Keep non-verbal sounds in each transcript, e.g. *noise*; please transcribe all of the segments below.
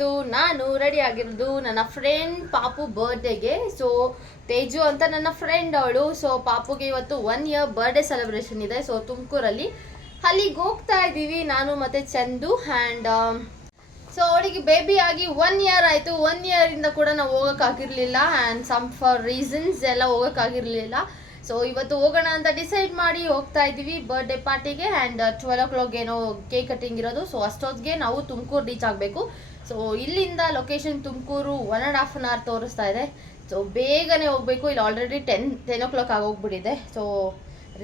ಇವತ್ತು ನಾನು ರೆಡಿ ಆಗಿರೋದು ನನ್ನ ಫ್ರೆಂಡ್ ಪಾಪು ಬರ್ಡೇಗೆ ಸೊ ತೇಜು ಅಂತ ನನ್ನ ಫ್ರೆಂಡ್ ಅವಳು. ಸೊ ಪಾಪುಗೆ ಇವತ್ತು ಒನ್ ಇಯರ್ ಬರ್ಡೇ ಸೆಲೆಬ್ರೇಷನ್ ಇದೆ. ಸೊ ತುಮಕೂರಲ್ಲಿ ಅಲ್ಲಿಗೆ ಹೋಗ್ತಾ ಇದ್ದೀವಿ ನಾನು ಮತ್ತೆ ಚಂದು ಆ್ಯಂಡ್ ಸೊ ಅವಳಿಗೆ ಬೇಬಿ ಆಗಿ ಒನ್ ಇಯರ್ ಆಯಿತು. ಒನ್ ಇಯರಿಂದ ಕೂಡ ನಾವು ಹೋಗೋಕ್ಕಾಗಿರಲಿಲ್ಲ ಆ್ಯಂಡ್ ಸಮ್ ಫಾರ್ ರೀಸನ್ಸ್ ಎಲ್ಲ ಹೋಗೋಕ್ಕಾಗಿರಲಿಲ್ಲ ಸೊ ಇವತ್ತು ಹೋಗೋಣ ಅಂತ ಡಿಸೈಡ್ ಮಾಡಿ ಹೋಗ್ತಾ ಇದ್ದೀವಿ ಬರ್ಡೇ ಪಾರ್ಟಿಗೆ ಆ್ಯಂಡ್ ಟ್ವೆಲ್ ಓ ಕ್ಲಾಕ್ ಏನೋ ಕೇಕ್ ಕಟ್ಟಿಂಗ್ ಇರೋದು. ಸೊ ಅಷ್ಟೊತ್ತಿಗೆ ನಾವು ತುಮಕೂರು ರೀಚ್ ಆಗಬೇಕು. ಸೊ ಇಲ್ಲಿಂದ location Tumkur one and half an hour ತೋರಿಸ್ತಾ ಇದೆ. ಸೊ ಬೇಗನೆ ಹೋಗಬೇಕು. ಇಲ್ಲಿ already ten ten o'clock ಆಗೋಗ್ಬಿಟ್ಟಿದೆ. ಸೊ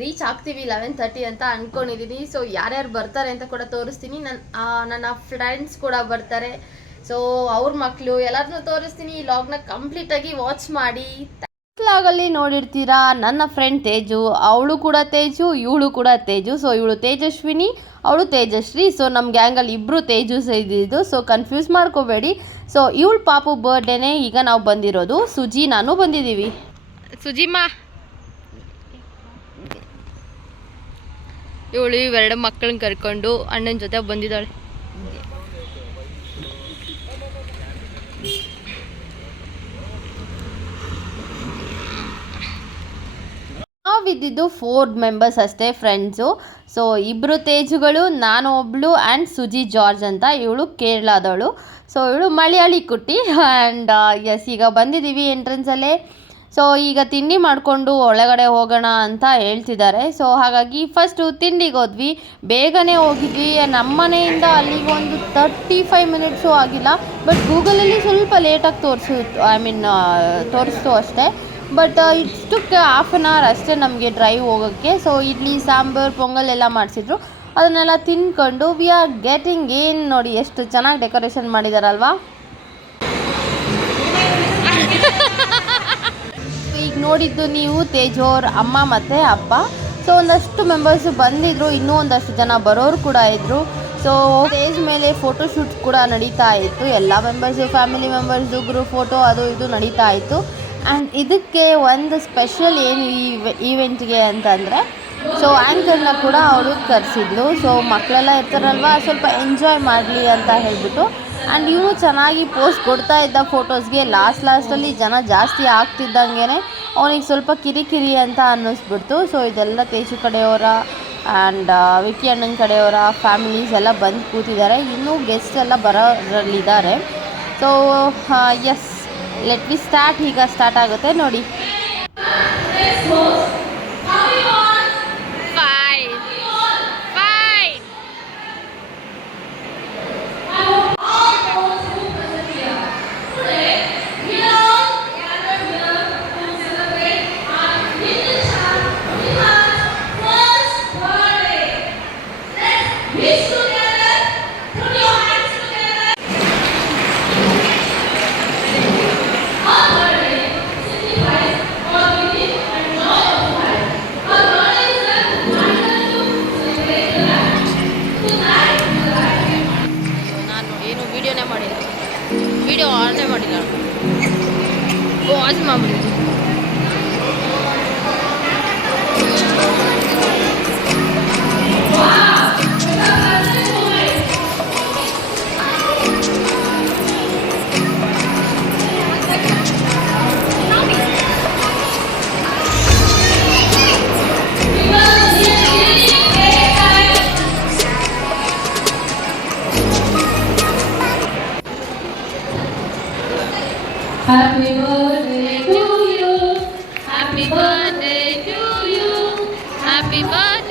ರೀಚ್ ಆಗ್ತೀವಿ ಲೆವೆನ್ ತರ್ಟಿ ಅಂತ ಅಂದ್ಕೊಂಡಿದ್ದೀನಿ ಸೊ ಯಾರ್ಯಾರು ಬರ್ತಾರೆ ಅಂತ ಕೂಡ ತೋರಿಸ್ತೀನಿ. ನನ್ನ ನನ್ನ ಫ್ರೆಂಡ್ಸ್ ಕೂಡ ಬರ್ತಾರೆ. ಸೊ ಅವ್ರ ಮಕ್ಕಳು ಎಲ್ಲರನ್ನೂ ತೋರಿಸ್ತೀನಿ. ಈ ಲಾಗ್ನ ಕಂಪ್ಲೀಟಾಗಿ ವಾಚ್ ಮಾಡಿ. ಲಾಗಲ್ಲಿ ನೋಡಿರ್ತೀರಾ? ನನ್ನ ಫ್ರೆಂಡ್ ತೇಜು, ಅವಳು ಕೂಡ ತೇಜು, ಇವಳು ಕೂಡ ತೇಜು. ಸೊ ಇವಳು ತೇಜಸ್ವಿನಿ, ಅವಳು ತೇಜಶ್ರೀ. ಸೊ ನಮ್ಮ ಗ್ಯಾಂಗಲ್ಲಿ ಇಬ್ಬರು ತೇಜಸ್ ಇದ್ದಿದ್ದು. ಸೊ ಕನ್ಫ್ಯೂಸ್ ಮಾಡ್ಕೋಬೇಡಿ. ಸೊ ಇವಳು ಪಾಪು ಬರ್ಡೇನೆ ಈಗ ನಾವು ಬಂದಿರೋದು. ಸುಜಿ, ನಾನು ಬಂದಿದ್ದೀವಿ. ಸುಜಿಮಾ. ಇವಳು ಇವೆರಡು ಮಕ್ಕಳನ್ನ ಕರ್ಕೊಂಡು ಅಣ್ಣನ ಜೊತೆ ಬಂದಿದ್ದಾಳೆ. ನಾವಿದ್ದಿದ್ದು ಫೋರ್ ಮೆಂಬರ್ಸ್ ಅಷ್ಟೇ ಫ್ರೆಂಡ್ಸು ಸೊ ಇಬ್ಬರು ತೇಜುಗಳು ನಾನು ಒಬ್ಳು ಆ್ಯಂಡ್ ಸುಜಿ, ಜಾರ್ಜ್ ಅಂತ ಇವಳು ಕೇರಳದವಳು. ಸೊ ಇವಳು ಮಲಯಾಳಿ ಕುಟ್ಟಿ ಆ್ಯಂಡ್ ಎಸ್ ಈಗ ಬಂದಿದ್ದೀವಿ ಎಂಟ್ರೆನ್ಸಲ್ಲೇ ಸೊ ಈಗ ತಿಂಡಿ ಮಾಡಿಕೊಂಡು ಒಳಗಡೆ ಹೋಗೋಣ ಅಂತ ಹೇಳ್ತಿದ್ದಾರೆ. ಸೊ ಹಾಗಾಗಿ ಫಸ್ಟು ತಿಂಡಿಗೆ ಹೋದ್ವಿ. ಬೇಗನೆ ಹೋಗಿದ್ವಿ. ನಮ್ಮ ಮನೆಯಿಂದ ಅಲ್ಲಿಗೆ ಒಂದು ತರ್ಟಿ ಫೈವ್ ಮಿನಿಟ್ಸು ಆಗಿಲ್ಲ ಬಟ್ ಗೂಗಲಲ್ಲಿ ಸ್ವಲ್ಪ ಲೇಟಾಗಿ ತೋರಿಸು ಐ ಮೀನ್ ತೋರಿಸ್ತು ಅಷ್ಟೇ. ಬಟ್ ಇಷ್ಟಕ್ಕೆ ಹಾಫ್ ಆನ್ ಅವರ್ ಅಷ್ಟೇ ನಮಗೆ ಡ್ರೈವ್ ಹೋಗೋಕ್ಕೆ. ಸೊ ಇಡ್ಲಿ, ಸಾಂಬಾರು, ಪೊಂಗಲ್ ಎಲ್ಲ ಮಾಡಿಸಿದ್ರು. ಅದನ್ನೆಲ್ಲ ತಿನ್ಕೊಂಡು ವಿ ಆರ್ ಗೆಟಿಂಗ್ ಏನು ನೋಡಿ, ಎಷ್ಟು ಚೆನ್ನಾಗಿ ಡೆಕೋರೇಷನ್ ಮಾಡಿದಾರಲ್ವಾ? *laughs* ಈಗ ನೋಡಿದ್ದು ನೀವು ತೇಜೋರ್, ಅಮ್ಮ ಮತ್ತು ಅಪ್ಪ. ಸೊ ಒಂದಷ್ಟು ಮೆಂಬರ್ಸು ಬಂದಿದ್ರು, ಇನ್ನೂ ಒಂದಷ್ಟು ಜನ ಬರೋರು ಕೂಡ ಇದ್ದರು ಸೊ ಸ್ಟೇಜ್ ಮೇಲೆ ಫೋಟೋ ಶೂಟ್ ಕೂಡ ನಡೀತಾ ಇತ್ತು. ಎಲ್ಲ members family members group photo ಅದು ಇದು ನಡೀತಾ ಇತ್ತು. ಆ್ಯಂಡ್ ಇದಕ್ಕೆ ಒಂದು ಸ್ಪೆಷಲ್ ಏನು ಈ ಈವೆಂಟ್ಗೆ ಅಂತಂದರೆ ಸೊ ಆ್ಯಂಕರ್ನ ಕೂಡ ಅವರು ಕರೆಸಿದ್ಲು ಸೊ ಮಕ್ಕಳೆಲ್ಲ ಇರ್ತಾರಲ್ವ, ಸ್ವಲ್ಪ ಎಂಜಾಯ್ ಮಾಡಲಿ ಅಂತ ಹೇಳಿಬಿಟ್ಟು. ಆ್ಯಂಡ್ ಇವನು ಚೆನ್ನಾಗಿ ಪೋಸ್ಟ್ ಕೊಡ್ತಾ ಇದ್ದ ಫೋಟೋಸ್ಗೆ ಲಾಸ್ಟ್ ಲಾಸ್ಟಲ್ಲಿ ಜನ ಜಾಸ್ತಿ ಆಗ್ತಿದ್ದಂಗೆ ಅವನಿಗೆ ಸ್ವಲ್ಪ ಕಿರಿಕಿರಿ ಅಂತ ಅನ್ನಿಸ್ಬಿಡ್ತು. ಸೊ ಇದೆಲ್ಲ ತೇಜು ಕಡೆಯವರ ಆ್ಯಂಡ್ ವಿಕ್ಕಿ ಅಣ್ಣನ ಕಡೆಯವರ ಫ್ಯಾಮಿಲೀಸ್ ಎಲ್ಲ ಬಂದು ಕೂತಿದ್ದಾರೆ. ಇನ್ನೂ ಗೆಸ್ಟ್ ಎಲ್ಲ ಬರೋದ್ರಲ್ಲಿದ್ದಾರೆ so yes let be start ಈಗ ಸ್ಟಾರ್ಟ್ ಆಗುತ್ತೆ ನೋಡಿ. Happy birthday.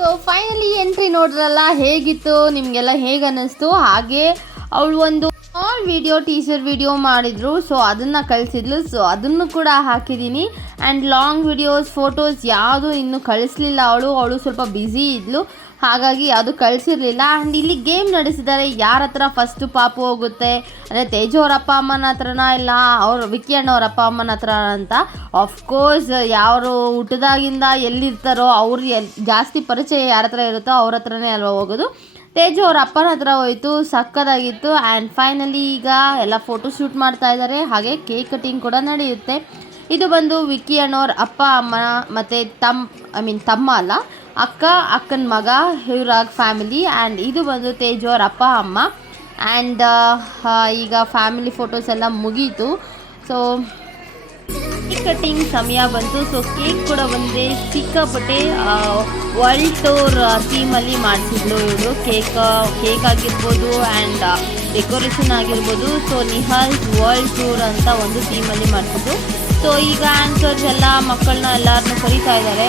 So finally entry ನೋಡ್ರಲ್ಲ ಹೇಗಿತ್ತು ನಿಮಗೆಲ್ಲ ಹೇಗೆ ಅನ್ನಿಸ್ತು ಹಾಗೆ ಅವಳು ಒಂದು ವಿಡಿಯೋ ಟೀಸರ್ ವಿಡಿಯೋ ಮಾಡಿದ್ರು. ಸೊ ಅದನ್ನು ಕಳಿಸಿದ್ಲು. ಸೊ ಅದನ್ನು ಕೂಡ ಹಾಕಿದ್ದೀನಿ ಆ್ಯಂಡ್ ಲಾಂಗ್ ವಿಡಿಯೋಸ್ ಫೋಟೋಸ್ ಯಾವುದು ಇನ್ನೂ ಕಳಿಸ್ಲಿಲ್ಲ ಅವಳು. ಅವಳು ಸ್ವಲ್ಪ ಬ್ಯುಸಿ ಇದ್ಲು. ಹಾಗಾಗಿ ಅದು ಕಳಿಸಿರಲಿಲ್ಲ. ಆ್ಯಂಡ್ ಇಲ್ಲಿ ಗೇಮ್ ನಡೆಸಿದ್ದಾರೆ ಯಾರ ಹತ್ರ ಫಸ್ಟು ಪಾಪು ಹೋಗುತ್ತೆ? ಅಂದರೆ ತೇಜು ಅವ್ರ ಅಪ್ಪ ಅಮ್ಮನ ಹತ್ರನ ಇಲ್ಲ ಅವ್ರ ವಿಕ್ಕಿ ಅಣ್ಣ ಅವ್ರ ಅಪ್ಪ ಅಮ್ಮನ ಹತ್ರ ಅಂತ? ಆಫ್ಕೋರ್ಸ್ ಯಾರು ಹುಟ್ಟದಾಗಿಂದ ಎಲ್ಲಿರ್ತಾರೋ ಅವ್ರು ಎಲ್ ಜಾಸ್ತಿ ಪರಿಚಯ ಯಾರ ಹತ್ರ ಇರುತ್ತೋ ಅವ್ರ ಹತ್ರನೇ ಅಲ್ವಾ ಹೋಗೋದು. ತೇಜು ಅವ್ರ ಅಪ್ಪನ ಹತ್ರ ಹೋಯಿತು ಸಕ್ಕದಾಗಿತ್ತು ಆ್ಯಂಡ್ ಫೈನಲಿ ಈಗ ಎಲ್ಲ ಫೋಟೋ ಶೂಟ್ ಮಾಡ್ತಾ ಇದ್ದಾರೆ ಹಾಗೆ ಕೇಕ್ ಕಟಿಂಗ್ ಕೂಡ ನಡೆಯುತ್ತೆ. ಇದು ಬಂದು ವಿಕ್ಕಿ ಅಣ್ಣವ್ರ ಅಪ್ಪ, ಅಮ್ಮ ಮತ್ತು ತಮ್ಮ ಐ ಮೀನ್ ತಮ್ಮ ಅಲ್ಲ, ಅಕ್ಕ, ಅಕ್ಕನ ಮಗ ಇವ್ರಾಗ ಫ್ಯಾಮಿಲಿ ಆ್ಯಂಡ್ ಇದು ಬಂದು ತೇಜು ಅವ್ರ ಅಪ್ಪ, ಅಮ್ಮ ಆ್ಯಂಡ್ ಈಗ ಫ್ಯಾಮಿಲಿ ಫೋಟೋಸ್ ಎಲ್ಲ ಮುಗೀತು. ಸೊ ಕೇಕ್ ಕಟ್ಟಿಂಗ್ ಸಮಯ ಬಂತು ಸೊ ಕೇಕ್ ಕೂಡ ಬಂದರೆ ಸಿಕ್ಕಾಪಟ್ಟೆ ವರ್ಲ್ಡ್ ಟೂರ್ ಥೀಮಲ್ಲಿ ಮಾಡಿಸಿದ್ಲು ಇವರು. ಕೇಕ್ ಕೇಕ್ ಆಗಿರ್ಬೋದು ಆ್ಯಂಡ್ ಡೆಕೋರೇಷನ್ ಆಗಿರ್ಬೋದು. ಸೊ ನಿಹಾಲ್ ವರ್ಲ್ಡ್ ಟೂರ್ ಅಂತ ಒಂದು ಥೀಮಲ್ಲಿ ಮಾಡಿಸಿದ್ದು ಸೊ ಈಗ ಆ್ಯಂಕರ್ಸ್ ಎಲ್ಲ ಮಕ್ಕಳನ್ನ ಎಲ್ಲರನ್ನೂ ಕರಿತಾ ಇದ್ದಾರೆ.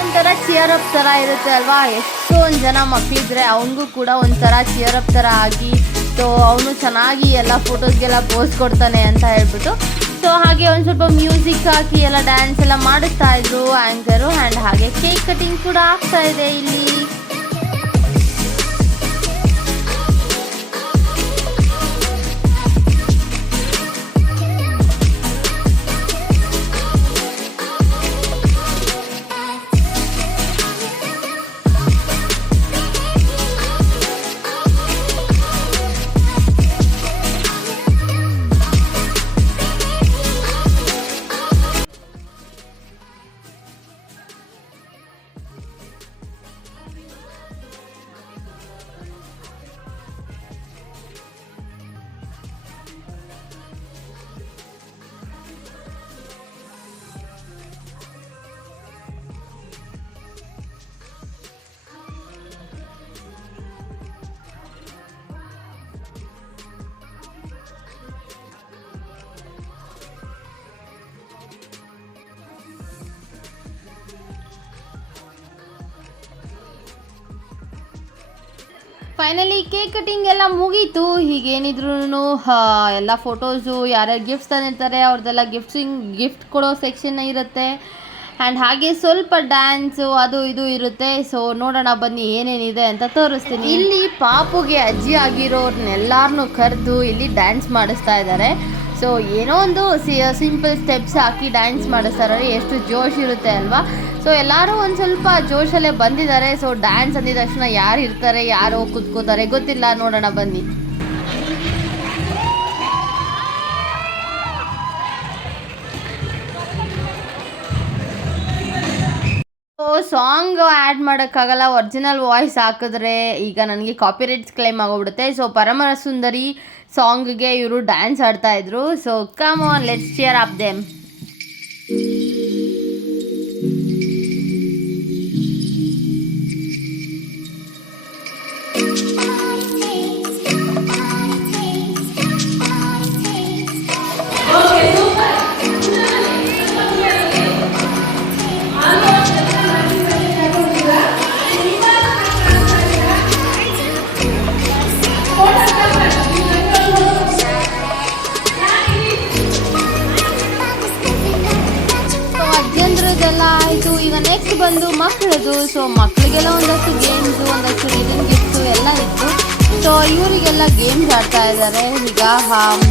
ಒಂಥರ ಚಿಯರ್ ಅಪ್ ಥರ ಇರುತ್ತೆ ಅಲ್ವಾ? ಎಷ್ಟೊಂದು ಜನ ಮಕ್ಕಳಿದ್ರೆ ಅವನಿಗೂ ಕೂಡ ಒಂಥರ ಚಿಯರ್ ಅಪ್ ಥರ ಆಗಿ ಸೊ ಅವನು ಚೆನ್ನಾಗಿ ಎಲ್ಲ ಫೋಟೋಸ್ಗೆಲ್ಲ ಪೋಸ್ ಕೊಡ್ತಾನೆ ಅಂತ ಹೇಳ್ಬಿಟ್ಟು ಸೊ ಹಾಗೆ ಒಂದು ಸ್ವಲ್ಪ ಮ್ಯೂಸಿಕ್ ಹಾಕಿ ಎಲ್ಲ ಡ್ಯಾನ್ಸ್ ಎಲ್ಲ ಮಾಡಿಸ್ತಾ ಇದ್ರು ಆ್ಯಂಕರು ಆ್ಯಂಡ್ ಹಾಗೆ ಕೇಕ್ ಕಟಿಂಗ್ ಕೂಡ ಆಗ್ತಾ ಇದೆ ಇಲ್ಲಿ. ಫೈನಲಿ ಕೇಕ್ ಕಟಿಂಗ್ ಎಲ್ಲ ಮುಗೀತು. ಹೀಗೇನಿದ್ರು ಎಲ್ಲ ಫೋಟೋಸು ಯಾರ್ಯಾರು ಗಿಫ್ಟ್ಸ್ ತಂದಿರ್ತಾರೆ, ಅವ್ರದ್ದೆಲ್ಲ ಗಿಫ್ಟ್ಸಿಂಗ್ ಗಿಫ್ಟ್ ಕೊಡೋ ಸೆಕ್ಷನ್ ಇರುತ್ತೆ. ಆ್ಯಂಡ್ ಹಾಗೆ ಸ್ವಲ್ಪ ಡ್ಯಾನ್ಸು ಅದು ಇದು ಇರುತ್ತೆ. ಸೊ ನೋಡೋಣ, ಬನ್ನಿ, ಏನೇನಿದೆ ಅಂತ ತೋರಿಸ್ತೀನಿ. ಇಲ್ಲಿ ಪಾಪುಗೆ ಅಜ್ಜಿ ಆಗಿರೋರ್ನೆಲ್ಲಾರನ್ನೂ ಕರೆದು ಇಲ್ಲಿ ಡ್ಯಾನ್ಸ್ ಮಾಡಿಸ್ತಾ ಇದ್ದಾರೆ. ಸೊ ಏನೋ ಒಂದು ಸಿಂಪಲ್ ಸ್ಟೆಪ್ಸ್ ಹಾಕಿ ಡ್ಯಾನ್ಸ್ ಮಾಡಿಸ್ತಾರೆ ಎಷ್ಟು ಜೋಶ್ ಇರುತ್ತೆ ಅಲ್ವಾ? ಸೊ ಎಲ್ಲರೂ ಒಂದು ಸ್ವಲ್ಪ ಜೋಶಲ್ಲೇ ಬಂದಿದ್ದಾರೆ. ಸೊ ಡ್ಯಾನ್ಸ್ ಅಂದಿದ ತಕ್ಷಣ ಯಾರು ಇರ್ತಾರೆ, ಯಾರು ಕುತ್ಕೋತಾರೆ ಗೊತ್ತಿಲ್ಲ. ನೋಡೋಣ, ಬನ್ನಿ. ಸಾಂಗ್ ಆ್ಯಡ್ ಮಾಡೋಕ್ಕಾಗಲ್ಲ. ಒರಿಜಿನಲ್ ವಾಯ್ಸ್ ಹಾಕಿದ್ರೆ ಈಗ ನನಗೆ ಕಾಪಿರೈಟ್ಸ್ ಕ್ಲೈಮ್ ಆಗೋಗ್ಬಿಡುತ್ತೆ. ಸೊ ಪರಮರ ಸುಂದರಿ ಸಾಂಗ್ಗೆ ಇವರು ಡ್ಯಾನ್ಸ್ ಆಡ್ತಾ ಇದ್ರು. So come on let's cheer up them ಬಂದು ಮಕ್ಕಳದು ಸೊ ಮಕ್ಕಳಿಗೆಲ್ಲ ಒಂದಷ್ಟು ಗೇಮ್ಸು ಒಂದಷ್ಟು ರೀಡಿಂಗ್ ಗಿಫ್ಟ್ಸು ಎಲ್ಲ ಇತ್ತು. ಸೊ ಇವರಿಗೆಲ್ಲ ಗೇಮ್ಸ್ ಆಡ್ತಾ ಇದ್ದಾರೆ. ಈಗ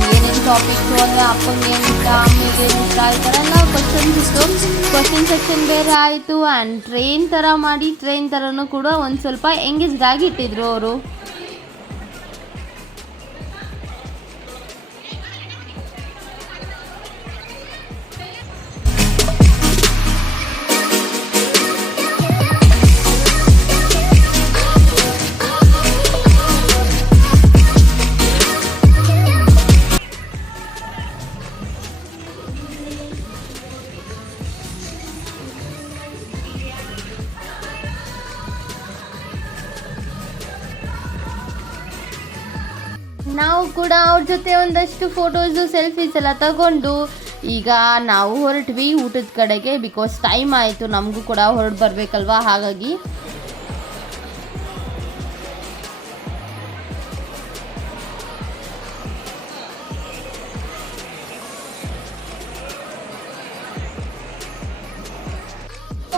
ಏನೇನು ಟಾಪಿಕ್ಸು ಅಂದರೆ ಅಪ್ಪಂಗೆ ಏನು ಇಷ್ಟ, ಅಮ್ಮಿಗೆ ಏನು ಇಷ್ಟ, ಈ ಥರ ಎಲ್ಲ ಕ್ವಶನ್ಸ್ ಇತ್ತು. ಕ್ವಶನ್ ಸೆಕ್ಷನ್ ಬೇರೆ ಆಯಿತು ಆ್ಯಂಡ್ ಟ್ರೈನ್ ಥರ ಮಾಡಿ ಟ್ರೈನ್ ಥರನೂ ಕೂಡ ಒಂದು ಸ್ವಲ್ಪ ಎಂಗೇಜ್ಡ್ ಆಗಿ ಇಟ್ಟಿದ್ರು ಅವರು. ಮತ್ತೆ ಒಂದಷ್ಟು ಫೋಟೋಸು ಸೆಲ್ಫೀಸ್ ಎಲ್ಲ ತಗೊಂಡು ಈಗ ನಾವು ಹೊರಟ್ವಿ ಊಟದ ಕಡೆಗೆ ಬಿಕಾಸ್ ಟೈಮ್ ಆಯಿತು, ನಮಗೂ ಕೂಡ ಹೊರಟು ಬರಬೇಕಲ್ವಾ? ಹಾಗಾಗಿ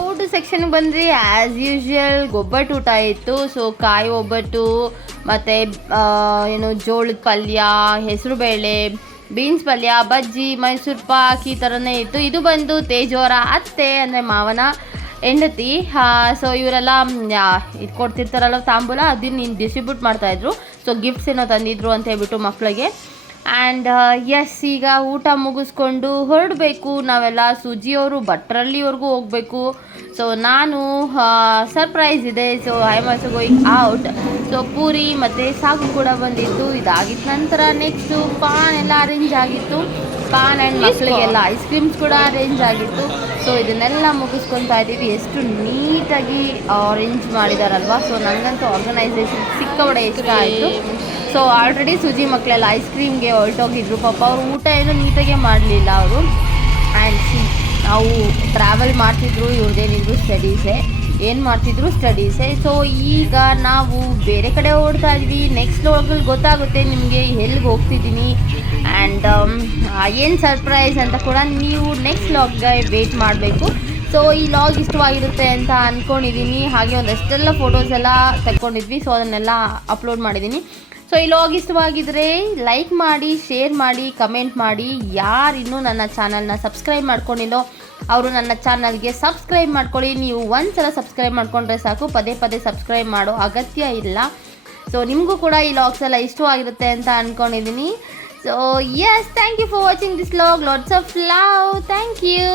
ಊಟ ಸೆಕ್ಷನ್ ಬಂದ್ರಿ ಆಸ್ ಯೂಶಲ್ ಒಬ್ಬಟ್ಟು ಊಟ ಇತ್ತು. ಸೊ ಕಾಯಿ ಒಬ್ಬಟ್ಟು ಮತ್ತು ಏನು, ಜೋಳದ ಪಲ್ಯ ಹೆಸರುಬೇಳೆ ಬೀನ್ಸ್ ಪಲ್ಯ, ಬಜ್ಜಿ, ಮೈಸೂರು ಪಾಕ್ ಈ ಥರನೇ ಇತ್ತು. ಇದು ಬಂದು ತೇಜೋರ ಅತ್ತೆ ಅಂದರೆ ಮಾವನ ಹೆಂಡತಿ. ಸೊ ಇವರೆಲ್ಲ ಇದು ಕೊಡ್ತಿರ್ತಾರಲ್ಲ ತಾಂಬೂಲ ಅದನ್ನ ನೀನು ಡಿಸ್ಟ್ರಿಬ್ಯೂಟ್ ಮಾಡ್ತಾಯಿದ್ರು ಸೊ ಗಿಫ್ಟ್ಸ್ ಏನೋ ತಂದಿದ್ರು ಅಂತ ಹೇಳ್ಬಿಟ್ಟು ಮಕ್ಕಳಿಗೆ ಆ್ಯಂಡ್ ಎಸ್ ಈಗ ಊಟ ಮುಗಿಸ್ಕೊಂಡು ಹೊರಡಬೇಕು. ನಾವೆಲ್ಲ ಸುಜಿಯವರು ಭಟ್ರಳ್ಳಿವರೆಗೂ ಹೋಗಬೇಕು. ಸೊ ನಾನು ಸರ್ಪ್ರೈಸ್ ಇದೆ. So I am also going out so puri ಮತ್ತು ಸಾಗು ಕೂಡ ಬಂದಿತ್ತು. ಇದಾಗಿದ್ದ ನಂತರ ನೆಕ್ಸ್ಟು ಪಾನ್ ಎಲ್ಲ ಅರೇಂಜ್ ಆಗಿತ್ತು. ಪಾನ್ ಆ್ಯಂಡ್ ಮಕ್ಕಳಿಗೆಲ್ಲ ಐಸ್ ಕ್ರೀಮ್ಸ್ ಕೂಡ ಅರೇಂಜ್ ಆಗಿತ್ತು. ಸೊ ಇದನ್ನೆಲ್ಲ ಮುಗಿಸ್ಕೊತಾ ಇದ್ದೀವಿ. ಎಷ್ಟು ನೀಟಾಗಿ ಅರೇಂಜ್ ಮಾಡಿದಾರಲ್ವಾ? ಸೊ ನನಗಂತೂ ಆರ್ಗನೈಸೇಷನ್ ಸಿಕ್ಕಾಬಡೆ ಇಷ್ಟ ಆಯಿತು. ಸೊ ಆಲ್ರೆಡಿ ಸುಜಿ ಮಕ್ಕಳೆಲ್ಲ ಐಸ್ ಕ್ರೀಮ್ಗೆ ಹೊರಟೋಗಿದ್ರು. ಪಾಪ ಅವರು ಊಟ ಏನೂ ನೀಟಾಗೆ ಮಾಡಲಿಲ್ಲ ಅವರು. ಆ್ಯಂಡ್ ಸಿ ನಾವು ಟ್ರಾವೆಲ್ ಮಾಡ್ತಿದ್ರು ಇವ್ರದ್ದೇನಿದ್ರು ಸ್ಟಡೀಸೇ ಏನು ಮಾಡ್ತಿದ್ರು? ಸ್ಟಡೀಸೇ ಸೊ ಈಗ ನಾವು ಬೇರೆ ಕಡೆ ಓಡ್ತಾ ಇದ್ವಿ. ನೆಕ್ಸ್ಟ್ ಲೋಗಲ್ಲಿ ಗೊತ್ತಾಗುತ್ತೆ ನಿಮಗೆ ಎಲ್ಲಿಗೆ ಹೋಗ್ತಿದ್ದೀನಿ? ಆ್ಯಂಡ್ ಏನು ಸರ್ಪ್ರೈಸ್ ಅಂತ ಕೂಡ ನೀವು ನೆಕ್ಸ್ಟ್ ಲಾಗ್ಗೆ ವೇಟ್ ಮಾಡಬೇಕು. ಸೊ ಈ ಲಾಗ್ ಇಷ್ಟವಾಗಿರುತ್ತೆ ಅಂತ ಅಂದ್ಕೊಂಡಿದ್ದೀನಿ ಹಾಗೆ ಒಂದಷ್ಟೆಲ್ಲ ಫೋಟೋಸ್ ಎಲ್ಲ ತಗೊಂಡಿದ್ವಿ ಸೊ ಅದನ್ನೆಲ್ಲ ಅಪ್ಲೋಡ್ ಮಾಡಿದ್ದೀನಿ ಸೊ ಈ ಲಾಗ್ ಇಷ್ಟವಾಗಿದ್ರೆ ಲೈಕ್ ಮಾಡಿ ಶೇರ್ ಮಾಡಿ ಕಮೆಂಟ್ ಮಾಡಿ. ಯಾರು ಇನ್ನೂ ನನ್ನ ಚಾನಲ್ನ ಸಬ್ಸ್ಕ್ರೈಬ್ ಮಾಡ್ಕೊಂಡಿಲ್ಲೋ ಅವರು ನನ್ನ ಚಾನಲ್ಗೆ ಸಬ್ಸ್ಕ್ರೈಬ್ ಮಾಡ್ಕೊಳ್ಳಿ. ನೀವು ಒಂದು ಸಲ ಸಬ್ಸ್ಕ್ರೈಬ್ ಮಾಡ್ಕೊಂಡ್ರೆ ಸಾಕು. ಪದೇ ಪದೇ ಸಬ್ಸ್ಕ್ರೈಬ್ ಮಾಡೋ ಅಗತ್ಯ ಇಲ್ಲ. ಸೊ ನಿಮಗೂ ಕೂಡ ಈ ಲಾಗ್ಸ್ ಎಲ್ಲ ಇಷ್ಟವಾಗಿರುತ್ತೆ ಅಂತ ಅಂದ್ಕೊಂಡಿದ್ದೀನಿ so yes thank you for watching this log lots of love thank you